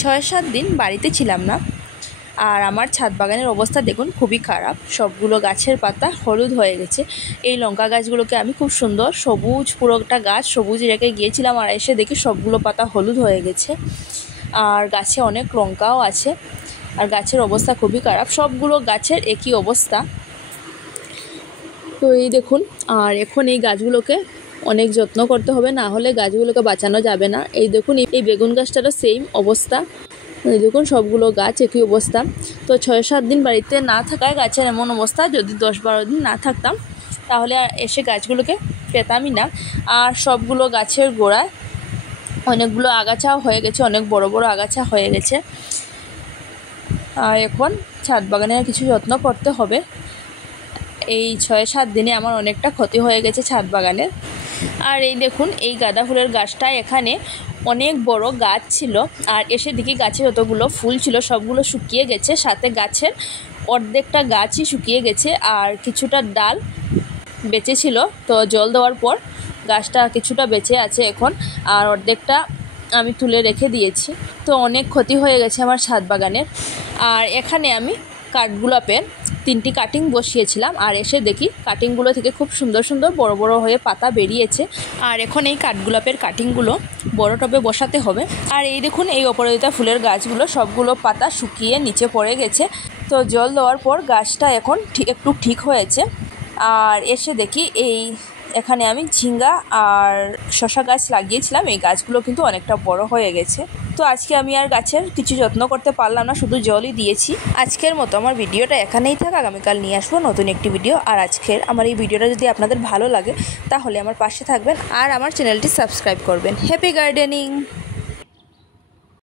6-7 দিন বাড়িতে ছিলাম না। আর আমার ছাদ বাগানের অবস্থা দেখুন খুবই খারাপ। সবগুলো গাছের পাতা হলুদ হয়ে গেছে। এই লঙ্কা গাছগুলোকে আমি খুব সুন্দর সবুজ, পুরোটা গাছ সবুজ রেখে গিয়েছিলাম, আর এসে দেখি সবগুলো পাতা হলুদ হয়ে গেছে। আর গাছে অনেক লঙ্কাও আছে, আর গাছের অবস্থা খুবই খারাপ। সবগুলো গাছের একই অবস্থা। তো এই দেখুন, আর এখন এই গাছগুলোকে অনেক যত্ন করতে হবে, না হলে গাছগুলোকে বাঁচানো যাবে না। এই দেখুন, এই বেগুন গাছটারও সেম অবস্থা। এই দেখুন, সবগুলো গাছ একই অবস্থা। তো 6-7 দিন বাড়িতে না থাকায় গাছের এমন অবস্থা। যদি 10-12 দিন না থাকতাম তাহলে আর এসে গাছগুলোকে পেতামই না। আর সবগুলো গাছের গোড়ায় অনেকগুলো আগাছাও হয়ে গেছে, অনেক বড় বড় আগাছা হয়ে গেছে। আর এখন ছাদ বাগানের কিছু যত্ন করতে হবে। এই 6-7 দিনে আমার অনেকটা ক্ষতি হয়ে গেছে ছাদ বাগানের। আর এই দেখুন, এই গাঁদা ফুলের গাছটা এখানে অনেক বড় গাছ ছিল, আর এসে দেখি গাছে যতগুলো ফুল ছিল সবগুলো শুকিয়ে গেছে। সাথে গাছের অর্ধেকটা গাছই শুকিয়ে গেছে, আর কিছুটা ডাল বেঁচে ছিল। তো জল দেওয়ার পর গাছটা কিছুটা বেঁচে আছে এখন, আর অর্ধেকটা আমি তুলে রেখে দিয়েছি। তো অনেক ক্ষতি হয়ে গেছে আমার ছাদ বাগানের। আর এখানে আমি কাঠগোলাপের 3টি কাটিং বসিয়েছিলাম, আর এসে দেখি কাটিংগুলো থেকে খুব সুন্দর সুন্দর বড় বড় হয়ে পাতা বেরিয়েছে। আর এখন এই কাঠগোলাপের কাটিংগুলো বড় টবে বসাতে হবে। আর এই দেখুন, এই অপরাজিতা ফুলের গাছগুলো সবগুলো পাতা শুকিয়ে নিচে পড়ে গেছে। তো জল দেওয়ার পর গাছটা এখন একটু ঠিক হয়েছে। আর এসে দেখি এখানে আমি ঝিঙ্গা আর শসা গাছ লাগিয়েছিলাম, এই গাছগুলো কিন্তু অনেকটা বড় হয়ে গেছে। তো আজকে আমি আর গাছের কিছু যত্ন করতে পারলাম না, শুধু জলই দিয়েছি। আজকের মতো আমার ভিডিওটা এখানেই থাক, আগামীকাল নিয়ে আসবো নতুন একটি ভিডিও। আর আজকের আমার এই ভিডিওটা যদি আপনাদের ভালো লাগে তাহলে আমার পাশে থাকবেন আর আমার চ্যানেলটি সাবস্ক্রাইব করবেন। Happy gardening.